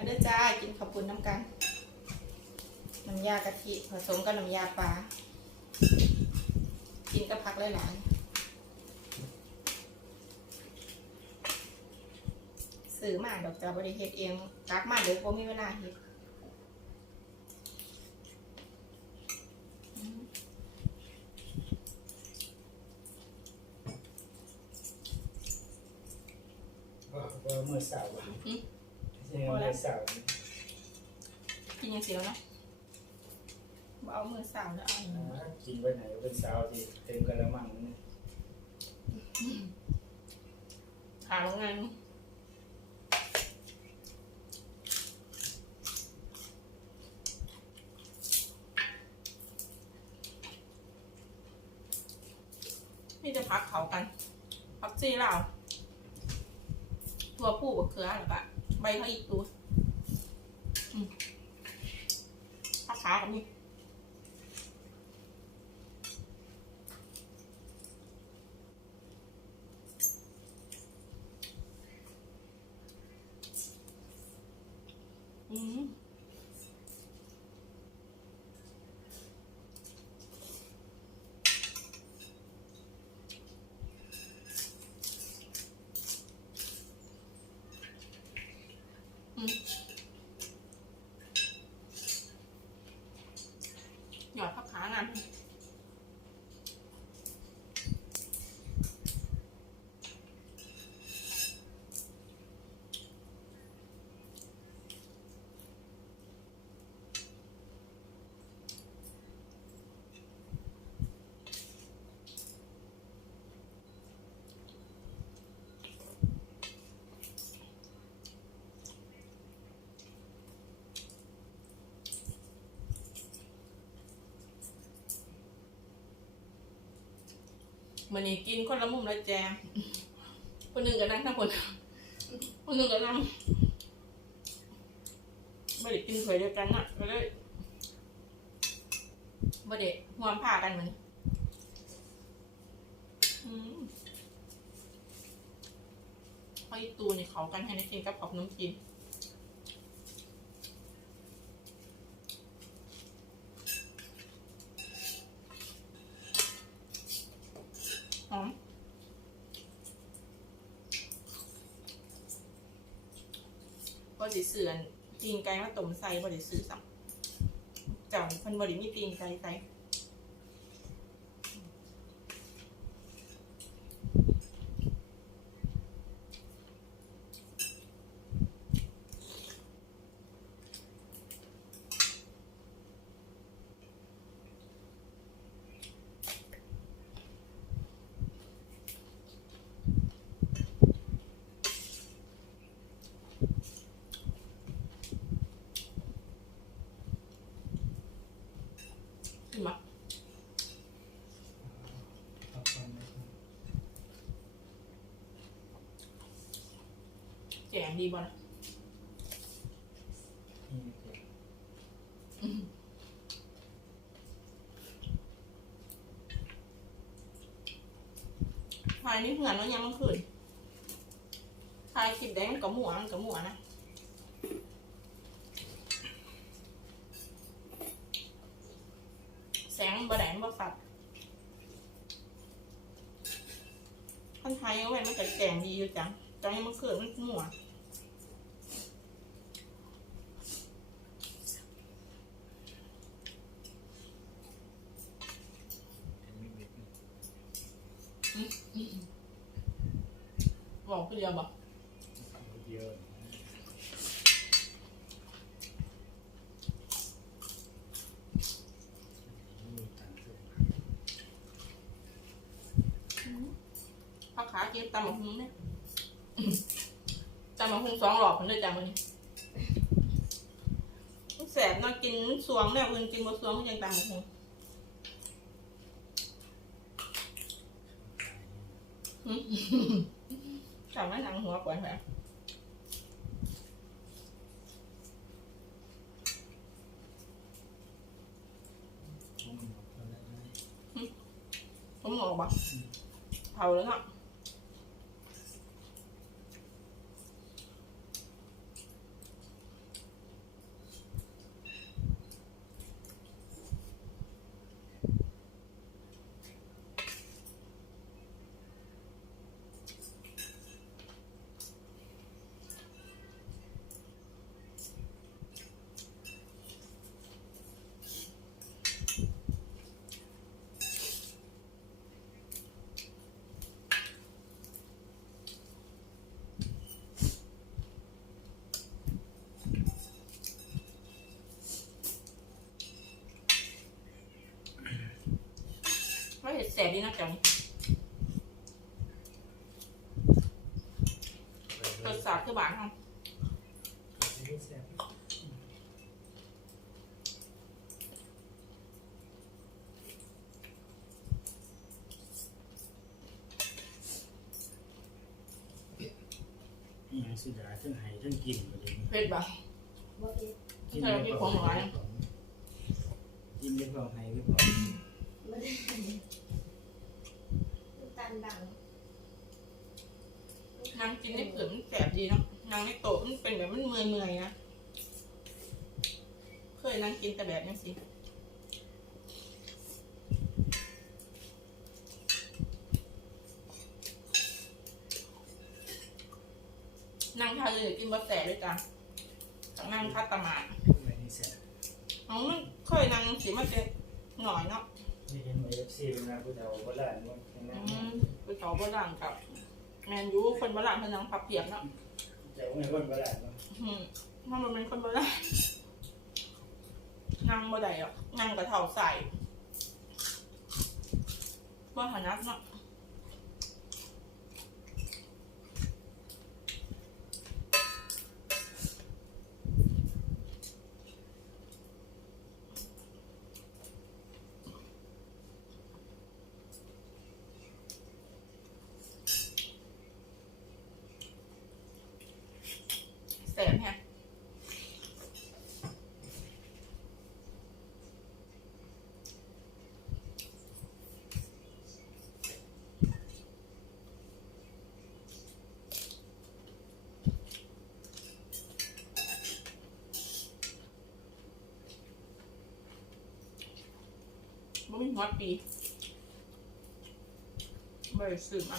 มาเด้อจ้ากินข้าวปุ้นน้ำกัน น้ำยากะทิผสมกับน้ำยาปลา กินกับผักหลายๆซื้อมาดอกจ้าบริเฮ็ดเองกักมาเดี๋ยวผมมีเวลาเฮ็ดอืมว่าว่าเมื่อสาร์ อะใช่เมื่อเสาร์กินยังเสียวนะบ่เอามือสาวแล้วเอาอันนี้อ่ากินไว้ไหนเป็นสาร์ที่เต็มกระมังนี่หาโรงงานนี่จะพักเขากันพักซีเราตัวผู้กับเครือหรือปะ ใบเขาอีกตัวอืมพักขากับนี่อืม มันนี่กินคนละมุมละแจมคนหนึ่งก็นั่งทั้งคนคนหนึ่งก็นั่งไม่ได้กินถ้วยเดียวกันอะก็เลยไม่ได้ห่วมผ้ากันเหมือนอืมไอตูนี่เขากันให้นักกินกับขอบน้ำกิน หอมบ ริเสือนตีนไก่มาต้มใส่บริสือสัมเจ้าเพิ่นบริมีตีนไก่ใส่ แจมดีบ่นะทายนี่เหมือนว่ายังมันขึ้นทายคลิปแดงกับหมัวมันกับหมัวนะ แสงบแดงบสับคนไทยเอาไว้มันจะแกงดีอยู่จัง ให้มันเกิดมันหมัวบอกพี่เดียวบอกเยอะพักขาเก็บตำบักหุ่งเนี่ยำบักหุ่งสองหลอกคนเลยจังวันนี้มันแสบเนาะกินสวงเนี่ยอื่นกินบ่สวงก็ยังตำบักหุ่งหึจำไม่หนังหัวปวดแผลผมออกปะเผาแล้วเนาะ บดีนะจังรสชาติคือหวานค่ะแซ่บนี่ยังสุดาทั้งไห้ทั้งกินหมดเลยเผ็ดบ่บ่เผ็ดกินไม่พอกินไม่พอไห้ไม่พอ บ่ได้น้ำตาลดังนางกินได้เผือกมันแสบดีเนาะนางในโตะมันเป็นแบบมันเมื่อยเมื่อยๆนะเคยนางกินแต่แบบนี้สินางทานเลยกินบะแสด้วยจ้ะจากนางคัดตะหมาดไว้นี่แซ่บอ๋อมันเคยนางสีมันจะหน่อยเนาะ นี่เห็นไหมเอฟซีเป็นงานผู้เฒ่าโบราณว่าแข็งแรอืงมไปเขาโบราณกับ แมนยูคนโบราณเพนนังพับเปียกเนาะแต่ว่าไงคนโบราณเนาะอืมถ้ามันเป็นคนโบราณนั่งบ่ได้หรอกนั่งกระเท่าใส่บ่หานักเนาะ บ่มีหัวปีบ่ได้ซื้อมา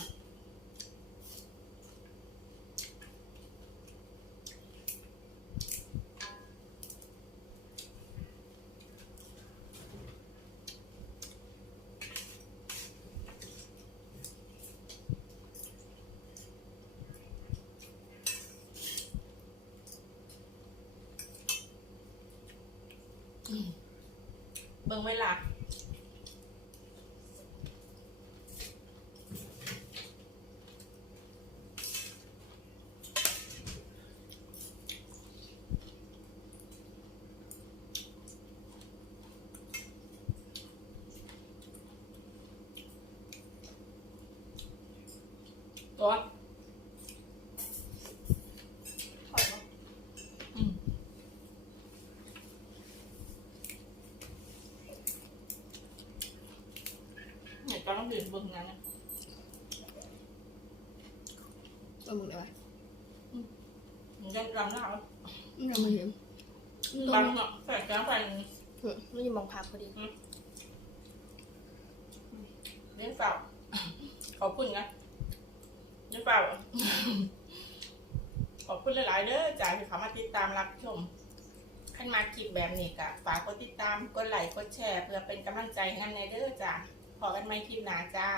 เบิ่งเวลา ตัวขอบคุณอืมเนี่ยจะต้องเดินเบิ่งนั้นนะตัวมึงได้ปะมันจะรำหน้ามันยังไม่เห็นตัวบังมึงเนาะใส่กระไปเออมันยังมองพักพอดีเลี้ยงเปล่าขอบคุณนะ เลี้ยงเปล่า ขอบคุณหลาย ๆ เด้อจ่ายที่เขามาติดตามรับชมขั้นมาคลิปแบบนี้กะฝากกดติดตาม กดไลค์ กดแชร์ เพื่อเป็นกำลังใจให้นในเด้อจ้าพอกันไหม่คลิปหน้าจ้า